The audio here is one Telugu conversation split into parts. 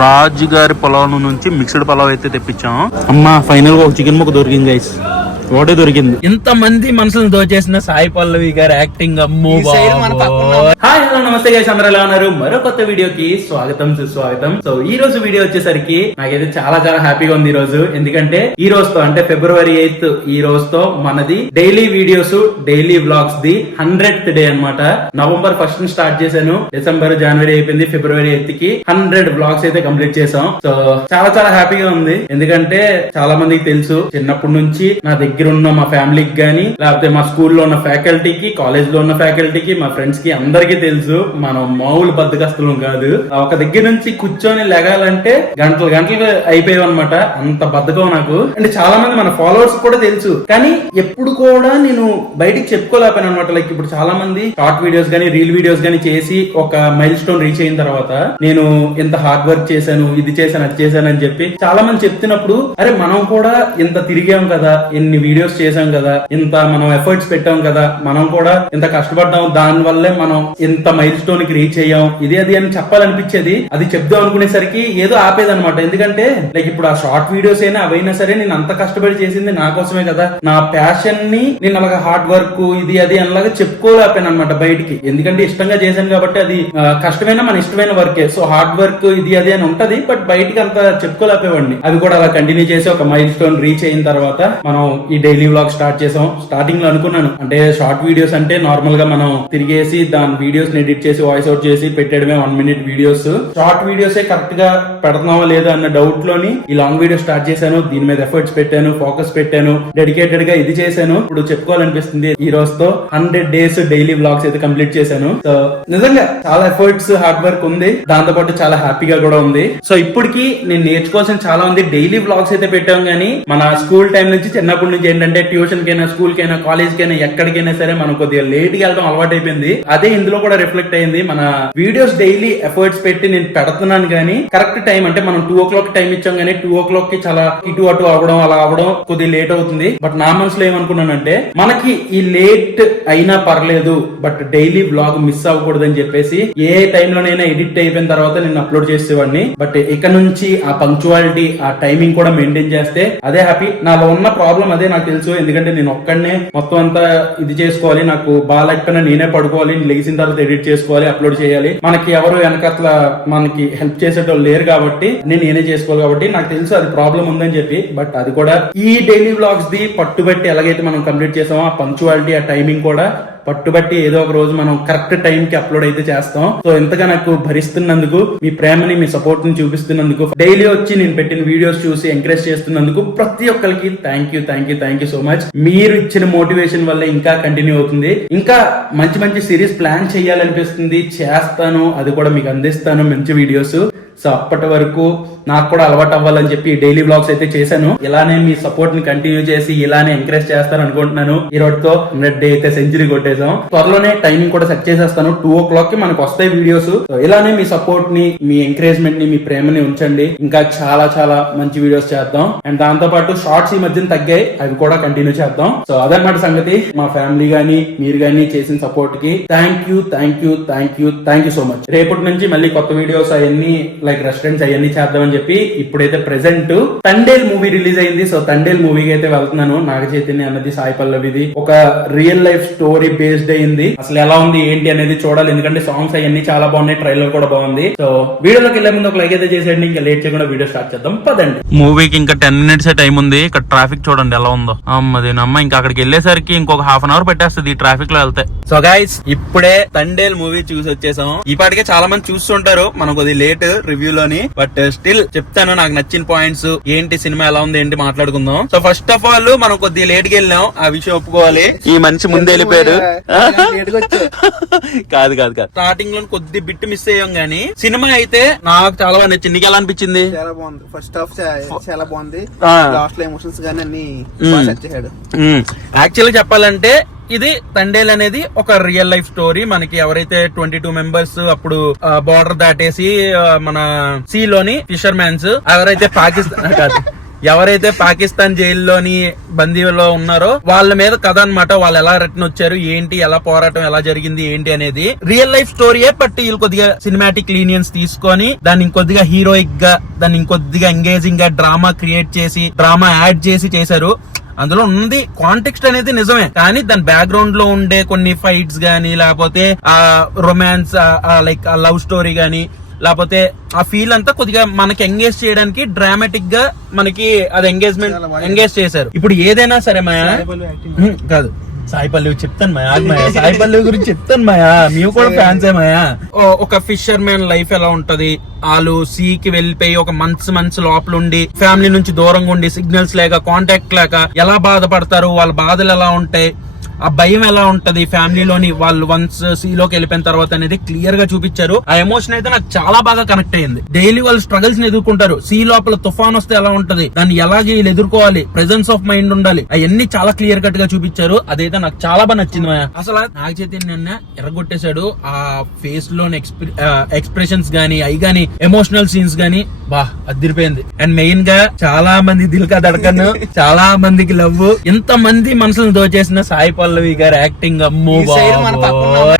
రాజు గారి పొలం నుంచి మిక్స్డ్ పొలావ్ అయితే తెప్పించాం. అమ్మా ఫైనల్గా ఒక చికెన్ ముక్క దొరికింది గైస్ ఒకటే దొరికింది. ఇంత మంది మనసులను దోచేసిన సాయి పల్లవి గారి యాక్టింగ్ అమ్మో హాయ్ హలో నమస్తే గైస్ అందరూ ఎలా ఉన్నారు? మరో కొత్త వీడియోకి స్వాగతం సుస్వాగతం. సో ఈ రోజు వీడియో వచ్చేసరికి నాకైతే చాలా చాలా హ్యాపీగా ఉంది ఈ రోజు. ఎందుకంటే ఈ రోజుతో అంటే ఫిబ్రవరి ఎయిత్ ఈ రోజుతో మనది daily videos daily vlogs the hundred day అన్నమాట. నవంబర్ ఫస్ట్ స్టార్ట్ చేశాను. డిసెంబర్ జనవరి అయిపోయింది. ఫిబ్రవరి ఎయిత్కి హండ్రెడ్ బ్లాగ్స్ అయితే కంప్లీట్ చేసాం సో చాలా చాలా హ్యాపీగా ఉంది. ఎందుకంటే చాలా మందికి తెలుసు చిన్నప్పటి నుంచి నా దగ్గర దగ్గర ఉన్న మా ఫ్యామిలీకి కానీ లేకపోతే మా స్కూల్లో ఉన్న ఫ్యాకల్టీకి కాలేజ్లో ఉన్న ఫ్యాకల్టీకి మా ఫ్రెండ్స్కి అందరికీ తెలుసు మనం మామూలు బద్దకస్తులం కాదు. ఒక దగ్గర నుంచి కూర్చొని లెగాలంటే గంటలు గంటలు అయిపోయావు అనమాట అంత బద్దకం నాకు. అంటే చాలా మంది మన ఫాలోవర్స్ కూడా తెలుసు. కానీ ఎప్పుడు కూడా నేను బయటికి చెప్పుకోలేకపోయాను అనమాట లైక్ ఇప్పుడు చాలా మంది షార్ట్ వీడియోస్ గానీ రీల్ వీడియోస్ గానీ చేసి ఒక మైల్ స్టోన్ రీచ్ అయిన తర్వాత నేను ఇంత హార్డ్ వర్క్ చేశాను ఇది చేశాను అది చేశాను అని చెప్పి చాలా మంది చెప్తున్నప్పుడు అరే మనం కూడా ఇంత తిరిగాం కదా ఎన్ని వీడియోస్ చేశాం కదా ఇంత మనం ఎఫర్ట్స్ పెట్టాం కదా మనం కూడా ఇంత కష్టపడ్డాం దాని వల్లే మనం ఇంత మైల్ స్టోన్కి రీచ్ అయ్యాం. ఇది అది అని చెప్పాలనిపించేది అది చెప్దాం అనుకునేసరికి ఏదో ఆపేదనమాట ఎందుకంటే లైక్ ఇప్పుడు ఆ షార్ట్ వీడియోస్ అయినా అవైనా సరే నేను అంత కష్టపడి చేసింది నా కోసమే కదా. నా ప్యాషన్ని నేను అలాగా హార్డ్ వర్క్ ఇది అది అలాగా చెప్పుకోలేకపోయాను అనమాట బయటికి. ఎందుకంటే ఇష్టంగా చేశాను కాబట్టి అది కష్టమైన మన ఇష్టమైన వర్కే సో హార్డ్ వర్క్ ఇది అది అని ఉంటది బట్ బయటికి అంత చెప్పుకోలేకపోయేవాడిని. అది కూడా అలా కంటిన్యూ చేసి ఒక మైల్ స్టోన్ రీచ్ అయిన తర్వాత మనం ఈ డైలీ వ్లాగ్ స్టార్ట్ చేసాం. స్టార్టింగ్లో అనుకున్నాను. అంటే షార్ట్ వీడియోస్ అంటే నార్మల్గా మనం తిరిగేసి దాని వీడియోస్ ఎడిట్ చేసి వాయిస్ అవుట్ చేసి పెట్టడమే one minute videos short videos కరెక్ట్గా పెడుతున్నావా లేదా అన్న డౌట్లోని ఈ లాంగ్ వీడియో స్టార్ట్ చేశాను. దీని మీద ఎఫర్ట్స్ పెట్టాను ఫోకస్ పెట్టాను డెడికేటెడ్గా ఇది చేశాను. ఇప్పుడు చెప్పుకోవాలనిపిస్తుంది ఈ రోజుతో హండ్రెడ్ డేస్ డైలీ వ్లాగ్స్ అయితే కంప్లీట్ చేశాను. సో నిజంగా చాలా ఎఫర్ట్స్ హార్డ్ వర్క్ ఉంది. దాంతో పాటు చాలా హ్యాపీగా కూడా ఉంది. సో ఇప్పటికి నేను నేర్చుకోవాల్సిన చాలా ఉంది డైలీ వ్లాగ్స్ అయితే పెట్టాం కానీ మన స్కూల్ టైం నుంచి చిన్నప్పటి నుంచి ఏంటంటే ట్యూషన్ కైనా స్కూల్ కైనా కాలేజ్ కైనా ఎక్కడికైనా సరే మనం కొద్దిగా లేట్గా వెళ్ళడం అలవాటు అయిపోయింది అదే ఇందులో కూడా రిఫ్లెక్ట్ అయింది మన వీడియోస్ డైలీ ఎఫర్ట్స్ పెట్టి నేను పెడుతున్నాను కానీ కరెక్ట్ టైం అంటే మనం టూ ఓ క్లాక్ టైం ఇచ్చాం కానీ టూ ఓ క్లాక్కి చాలా ఇటు అటు అవడం అలా అవడం కొద్దిగా లేట్ అవుతుంది. బట్ నా మనసులో ఏమనుకున్నానంటే మనకి ఈ లేట్ అయినా పర్లేదు బట్ డైలీ బ్లాగ్ మిస్ అవ్వకూడదని చెప్పేసి ఏ టైంలోనైనా ఎడిట్ అయిపోయిన తర్వాత నేను అప్లోడ్ చేసేవాడిని. బట్ ఇక నుంచి ఆ పంక్చువాలిటీ ఆ టైమింగ్ కూడా మెయింటైన్ చేస్తే అదే హ్యాపీ. నాలో ఉన్న ప్రాబ్లం అదే నాకు నాకు తెలుసు ఎందుకంటే నేను ఒక్కడనే మొత్తం అంతా ఇది చేసుకోవాలి. నాకు బాగాలేకపోయినా నేనే పడుకోవాలి లేచిన తర్వాత ఎడిట్ చేసుకోవాలి అప్లోడ్ చేయాలి. మనకి ఎవరు వెనకట్ల మనకి హెల్ప్ చేసేటోళ్ళు లేరు కాబట్టి నేను నేనే చేసుకోవాలి కాబట్టి నాకు తెలుసు అది ప్రాబ్లం ఉందని చెప్పి. బట్ అది కూడా ఈ డైలీ బ్లాగ్స్ ది పట్టుబట్టి ఎలాగైతే మనం కంప్లీట్ చేసామో ఆ పంక్చువాలిటీ ఆ టైమింగ్ కూడా పట్టుబట్టి ఏదో ఒక రోజు మనం కరెక్ట్ టైం కి అప్లోడ్ అయితే చేస్తాం. సో ఎంతగా నాకు భరిస్తున్నందుకు మీ ప్రేమని మీ సపోర్ట్ని చూపిస్తున్నందుకు డైలీ వచ్చి నేను పెట్టిన వీడియోస్ చూసి ఎంకరేజ్ చేస్తున్నందుకు ప్రతి ఒక్కరికి thank you thank you thank you so much మీరు ఇచ్చిన మోటివేషన్ వల్ల ఇంకా కంటిన్యూ అవుతుంది. ఇంకా మంచి మంచి సిరీస్ ప్లాన్ చేయాలనిపిస్తుంది. చేస్తాను. అది కూడా మీకు అందిస్తాను. మంచి వీడియోస్ సో అప్పటి వరకు నాకు కూడా అలవాటు అవ్వాలని చెప్పి డైలీ బ్లాగ్స్ అయితే చేశాను. ఇలానే మీ సపోర్ట్ని కంటిన్యూ చేసి ఇలానే ఎంకరేజ్ చేస్తాను అనుకుంటున్నాను. ఈ రోజుతో హండ్రెడ్ డే అయితే సెంచరీ కొట్టేసాం త్వరలోనే టైమింగ్ కూడా సెట్ చేసేస్తాను. టూ ఓ క్లాక్కి మనకు వస్తాయి వీడియోస్ ఇలానే మీ సపోర్ట్ని మీ ఎంకరేజ్మెంట్ని మీ ప్రేమని ఉంచండి. ఇంకా చాలా చాలా మంచి వీడియోస్ చేద్దాం. అండ్ దాంతో పాటు షార్ట్స్ ఈ మధ్యన తగ్గాయి. అవి కూడా కంటిన్యూ చేద్దాం. సో అదన్నమాట సంగతి. మా ఫ్యామిలీ గానీ మీరు గానీ చేసిన సపోర్ట్కి thank you thank you thank you thank you so much రేపటి నుంచి మళ్ళీ కొత్త వీడియోస్ అవన్నీ లైక్ రెస్టారెంట్స్ అవన్నీ చేద్దామని చెప్పి ఇప్పుడైతే ప్రెసెంట్ తండేల్ మూవీ రిలీజ్ అయింది. సో తండేల్ మూవీకి అయితే వెళ్తున్నాను. నాగ చైతన్య అన్నది సాయి పల్లవిది ఒక రియల్ లైఫ్ స్టోరీ బేస్డ్ అయింది. అసలు ఎలా ఉంది ఏంటి అనేది చూడాలి. ఎందుకంటే సాంగ్స్ అవన్నీ చాలా బాగున్నాయి ట్రైలర్ కూడా బాగుంది. సో వీడియోలోకి వెళ్ళే ముందు ఒక లైక్ అయితే చేసేయండి. ఇంకా లేట్ చేయకుండా వీడియో స్టార్ట్ చేద్దాం. పదండి. మూవీకి ఇంకా టెన్ మినిట్స్ టైం ఉంది. ఇక్కడ ట్రాఫిక్ చూడండి ఎలా ఉందో. అమ్మదేనమ్మ ఇంకా అక్కడికి వెళ్ళేసరికి ఇంకొక హాఫ్ అన్ అవర్ పెట్టేస్తుంది ఈ ట్రాఫిక్లో వెళ్తే. సో గైస్ ఇప్పుడే తండేల్ మూవీ చూసి వచ్చేసాం ఈ పాటికే చాలా మంది చూస్తుంటారు. మనం కొద్ది లేట్ రివ్యూ లోని బట్ స్టిల్ చెప్తాను నాకు నచ్చిన పాయింట్స్ ఏంటి సినిమా ఎలా ఉంది ఏంటి మాట్లాడుకుందాం. సో ఫస్ట్ ఆఫ్ ఆల్ మనం కొద్దిగా లేట్కి వెళ్ళాం ఆ విషయం ఒప్పుకోవాలి. ఈ మనిషి ముందే వెళ్ళిపోయాడు. కాదు కాదు కాదు. స్టార్టింగ్లో కొద్ది బిట్ మిస్ అయ్యాం గానీ సినిమా అయితే నాకు చాలా బాగా నచ్చింది. నీకు ఎలా అనిపించింది? చాలా బాగుంది. ఫస్ట్ హాఫ్ చాలా బాగుంది. లాస్ట్లో ఎమోషన్స్ గానీ అన్ని మ్మ్. బాగా సెట్ చేశాడు. యాక్చువల్ చెప్పాలంటే ఇది తండేల్ అనేది ఒక రియల్ లైఫ్ స్టోరీ మనకి ఎవరైతే ట్వంటీ టూ మెంబర్స్ అప్పుడు బార్డర్ దాటేసి మన సీ లోని ఫిషర్ మ్యాన్స్ ఎవరైతే పాకిస్తాన్ కాదు. ఎవరైతే పాకిస్తాన్ జైల్లోని బందీలో ఉన్నారో వాళ్ళ మీద కథ అన్నమాట. వాళ్ళు ఎలా రిటర్న్ వచ్చారు ఏంటి ఎలా పోరాటం ఎలా జరిగింది ఏంటి అనేది. రియల్ లైఫ్ స్టోరీయే బట్ వీళ్ళు కొద్దిగా సినిమాటిక్ లీనియన్స్ తీసుకొని దాన్ని ఇంకొద్దిగా హీరోయిక్గా దాన్ని ఇంకొద్దిగా ఎంగేజింగ్గా డ్రామా క్రియేట్ చేసి డ్రామా యాడ్ చేసి చేశారు. అందులో ఉంది కాంటెక్స్ట్ అనేది నిజమే. కానీ దాని బ్యాక్గ్రౌండ్లో ఉండే కొన్ని ఫైట్స్ గానీ లేకపోతే ఆ రొమాన్స్ లైక్ ఆ లవ్ స్టోరీ గానీ లేకపోతే ఆ ఫీల్ అంతా కొద్దిగా మనకి ఎంగేజ్ చేయడానికి డ్రామాటిక్గా మనకి అది ఎంగేజ్మెంట్ ఎంగేజ్ చేశారు. ఇప్పుడు ఏదైనా సరే హ్మ్, కాదు. సాయి పల్లవి చెప్తాను మాయా మాయా. సాయి పల్లవి గురించి చెప్తాను మాయా. మేము కూడా ఫ్యాన్స్ మాయా. ఒక ఫిషర్ మ్యాన్ లైఫ్ ఎలా ఉంటది? వాళ్ళు సీ కి వెళ్ళిపోయి ఒక మంత్స్ మంత్స్ లోపల ఉండి ఫ్యామిలీ నుంచి దూరంగా ఉండి సిగ్నల్స్ లేక కాంటాక్ట్ లేక ఎలా బాధపడతారు? వాళ్ళ బాధలు ఎలా ఉంటాయి? ఆ భయం ఎలా ఉంటది? ఫ్యామిలీలోని వాళ్ళు వన్స్ సీలోకి వెళ్ళిపోయిన తర్వాత అనేది క్లియర్గా చూపించారు. ఆ ఎమోషన్ అయితే నాకు చాలా బాగా కనెక్ట్ అయ్యింది డైలీ వాళ్ళు స్ట్రగల్స్ని ఎదుర్కొంటారు. సీ లోపల తుఫాన్ వస్తే ఎలా ఉంటది? దాన్ని ఎలాగే వీళ్ళు ఎదుర్కోవాలి? ప్రెసెన్స్ ఆఫ్ మైండ్ ఉండాలి. అవన్నీ చాలా క్లియర్ కట్గా చూపించారు. అదైతే నాకు చాలా బాగా నచ్చింది అసలు నాగ చైతన్య ఎర్రగొట్టేశాడు. ఆ ఫేస్లోని ఎక్స్ప్రెషన్స్ గానీ అవి గానీ ఎమోషనల్ సీన్స్ గానీ బా అదిరిపోయింది. అండ్ మెయిన్గా చాలా మంది దిల్కా దడకను చాలా మందికి లవ్ ఎంత మంది మనసులను దోచేసిన సాయి పల్లవి గారి యాక్టింగ్ అమ్మో.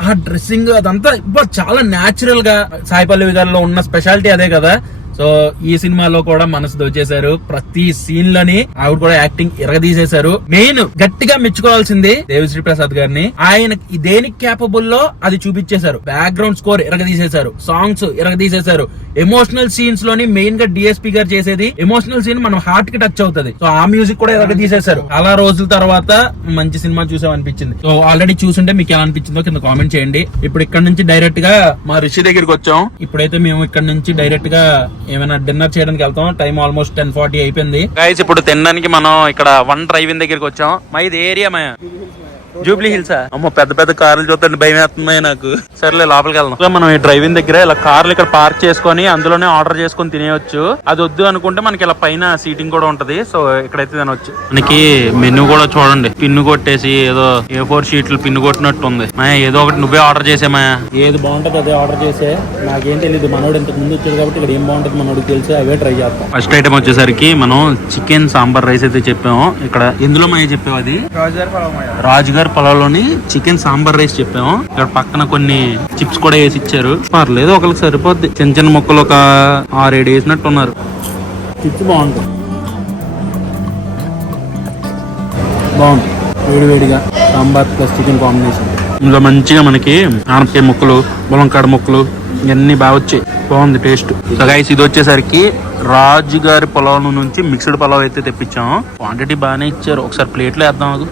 ఆ డ్రెస్సింగ్ అదంతా చాలా న్యాచురల్గా సాయి పల్లవి గారిలో ఉన్న స్పెషాలిటీ అదే కదా సో ఈ సినిమాలో కూడా మనసు దోచేశారు ప్రతి సీన్లోని ఆవిడ కూడా యాక్టింగ్ ఇరగదీసేశారు. మెయిన్ గట్టిగా మెచ్చుకోవాల్సింది దేవిశ్రీ ప్రసాద్ గారిని. ఆయన దేనికి క్యాపబుల్లో అది చూపించేశారు. బ్యాక్గ్రౌండ్ స్కోర్ ఇరగదీసేశారు. సాంగ్స్ ఇరగదీసేశారు. ఎమోషనల్ సీన్స్లోని మెయిన్గా డిఎస్పీ గారు చేసేది ఎమోషనల్ సీన్ మనం హార్ట్కి టచ్ అవుతుంది. సో ఆ మ్యూజిక్ కూడా ఇరగదీసేశారు. చాలా రోజుల తర్వాత మంచి సినిమా చూసాం అనిపించింది సో ఆల్రెడీ చూసుంటే మీకు ఎలా అనిపించిందో కింద కామెంట్ చేయండి. ఇప్పుడు ఇక్కడ నుంచి డైరెక్ట్గా మా రిషి దగ్గరికి వచ్చాం. ఇప్పుడైతే మేము ఇక్కడ నుంచి డైరెక్ట్గా ఏమైనా డిన్నర్ చేయడానికి వెళ్తాం. టైం ఆల్మోస్ట్ టెన్ ఫార్టీ అయిపోయింది. గైస్ ఇప్పుడు తినడానికి మనం ఇక్కడ వన్ డ్రైవింగ్ దగ్గరికి వచ్చాం. మా ఇది ఏరియా మా జూబ్లీ హిల్స్? అమ్మో పెద్ద పెద్ద కార్లు చూస్తుంటే భయం వేస్తున్నాయి నాకు. సర్లే లోపలికి వెళ్దాం. మనం ఈ డ్రైవింగ్ దగ్గర ఇలా కార్లు ఇక్కడ పార్క్ చేసుకొని అందులోనే ఆర్డర్ చేసుకొని తినేయొచ్చు. అది వద్దు అనుకుంటే మనకి ఇలా పైన సీటింగ్ కూడా ఉంటది. సో ఇక్కడైతే తినొచ్చు. మనకి మెనూ కూడా చూడండి. పిన్ను కొట్టేసి ఏదో ఏ ఫోర్ షీట్లు పిన్ను కొట్టినట్టు ఉంది. మాయా ఏదో ఒకటి నువ్వే ఆర్డర్ చేసేమాయా ఏది బాగుంటుంది అదే ఆర్డర్ చేసే. నాకేం తెలియదు మనోడు ఇంతకు ముందు వచ్చాడు కాబట్టి ఇక్కడ ఏం బాగుంటుంది మనోడికి తెలిసి అవే ట్రై చేస్తాం. ఫస్ట్ ఐటమ్ వచ్చేసరికి మనం చికెన్ సాంబార్ రైస్ అయితే చెప్పాము. ఇక్కడ ఎందులో మాయ చెప్పావు అది? రోజుగారి రాజుగారి పొలంలోని చికెన్ సాంబార్ రైస్ చెప్పాము. ఇక్కడ పక్కన కొన్ని చిప్స్ కూడా వేసి ఇచ్చారు. పర్లేదు ఒకరికి సరిపోద్ది. చిన్న చిన్న ముక్కలు ఒక ఆరేడు వేసినట్టు ఉన్నారు. చిప్స్ బాగుంటుంది బాగుంది వేడి వేడిగా సాంబార్ ప్లస్ చికెన్ కాంబినేషన్. ఇందులో మంచిగా మనకి ఆనపకాయ ముక్కలు ములంకాడ ముక్కలు ఇవన్నీ బాగా వచ్చాయి. బాగుంది టేస్ట్. గైస్ ఇది వచ్చేసరికి రాజు గారి పొలం నుంచి మిక్స్డ్ పొలావ్ అయితే తెప్పించాం క్వాంటిటీ బాగానే ఇచ్చారు. ఒకసారి ప్లేట్లో వేద్దాం అది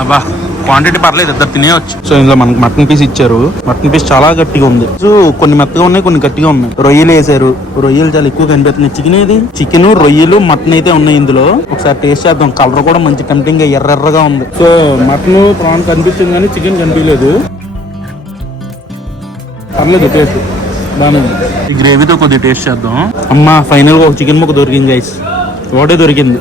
అబ్బా క్వాంటిటీ పర్లేదు ఇద్దరు తినేయచ్చు. సో ఇందులో మనకి మటన్ పీస్ ఇచ్చారు. మటన్ పీస్ చాలా గట్టిగా ఉంది. సో కొన్ని మెత్తగా ఉన్నాయి కొన్ని గట్టిగా ఉన్నాయి. రొయ్యలు వేసారు. రొయ్యలు చాలా ఎక్కువ కనిపిస్తున్నాయి. చికెన్ ఏది? చికెన్ రొయ్యలు మటన్ అయితే ఉన్నాయి ఇందులో. ఒకసారి టేస్ట్ చేద్దాం. కలర్ కూడా మంచి టెంప్టింగ్గా ఎర్రెర్రగా ఉంది. సో మటన్ ప్రాన్ కనిపించింది కానీ చికెన్ కనిపించలేదు. పర్లేదు టేస్ట్ ఈ గ్రేవీతో కొద్దిగా టేస్ట్ చేద్దాం. అమ్మా ఫైనల్గా ఒక చికెన్ ముక్క దొరికింది గైస్ ఒకటే దొరికింది.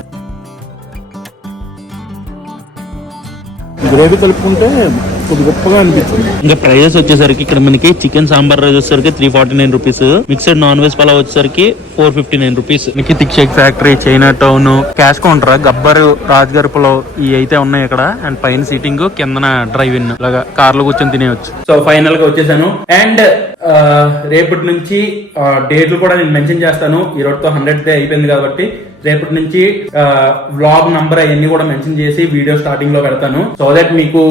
గ్రేవీ కలుపుకుంటే కొద్ది గొప్పగా అనిపిస్తుంది. ఇంకా ప్రైజెస్ వచ్చేసరికి ఇక్కడ మనకి చికెన్ సాంబార్ రైస్ వచ్చేసరికి three forty nine rupees mixed non veg pulao వచ్చేసరికి ఫోర్ ఫిఫ్టీ నైన్ రూపీస్ మీకు thick shake factory China Town cash counter Gabbar రాజ్గర్ pulao ఇవి అయితే ఉన్నాయి ఇక్కడ. అండ్ పైన సీటింగ్ కిందన డ్రైవ్ ఇన్ లాగా కార్లో కూర్చొని తినేయచ్చు. సో ఫైనల్గా వచ్చేసాను. అండ్ రేపటి నుంచి డేట్లు కూడా నేను మెన్షన్ చేస్తాను. ఈ రోజుతో హండ్రెడ్ డే అయిపోయింది కాబట్టి రేపటి నుంచి వ్లాగ్ నంబర్ అవన్నీ కూడా మెన్షన్ చేసి వీడియో స్టార్టింగ్లో పెడతాను. సో దట్ మీకు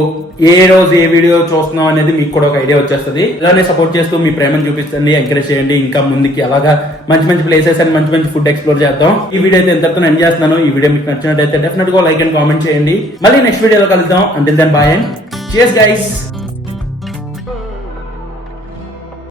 ఏ రోజు ఏ వీడియో చూస్తున్నాం అనేది మీకు కూడా ఒక ఐడియా వచ్చేస్తుంది. ఇలానే సపోర్ట్ చేస్తూ మీ ప్రేమను చూపిస్తుంది ఎంకరేజ్ చేయండి. ఇంకా ముందుకి అలాగా మంచి మంచి ప్లేసెస్ అండ్ మంచి మంచి ఫుడ్ ఎక్స్ప్లోర్ చేద్దాం. ఈ వీడియో అయితే ఎంతతో ఎండ్ చేస్తున్నాను. ఈ వీడియో మీకు నచ్చినట్టయితే డెఫినెట్గా లైక్ అండ్ కామెంట్ చేయండి. మళ్ళీ నెక్స్ట్ వీడియోలో కలుద్దాం. Until then bye and chase guys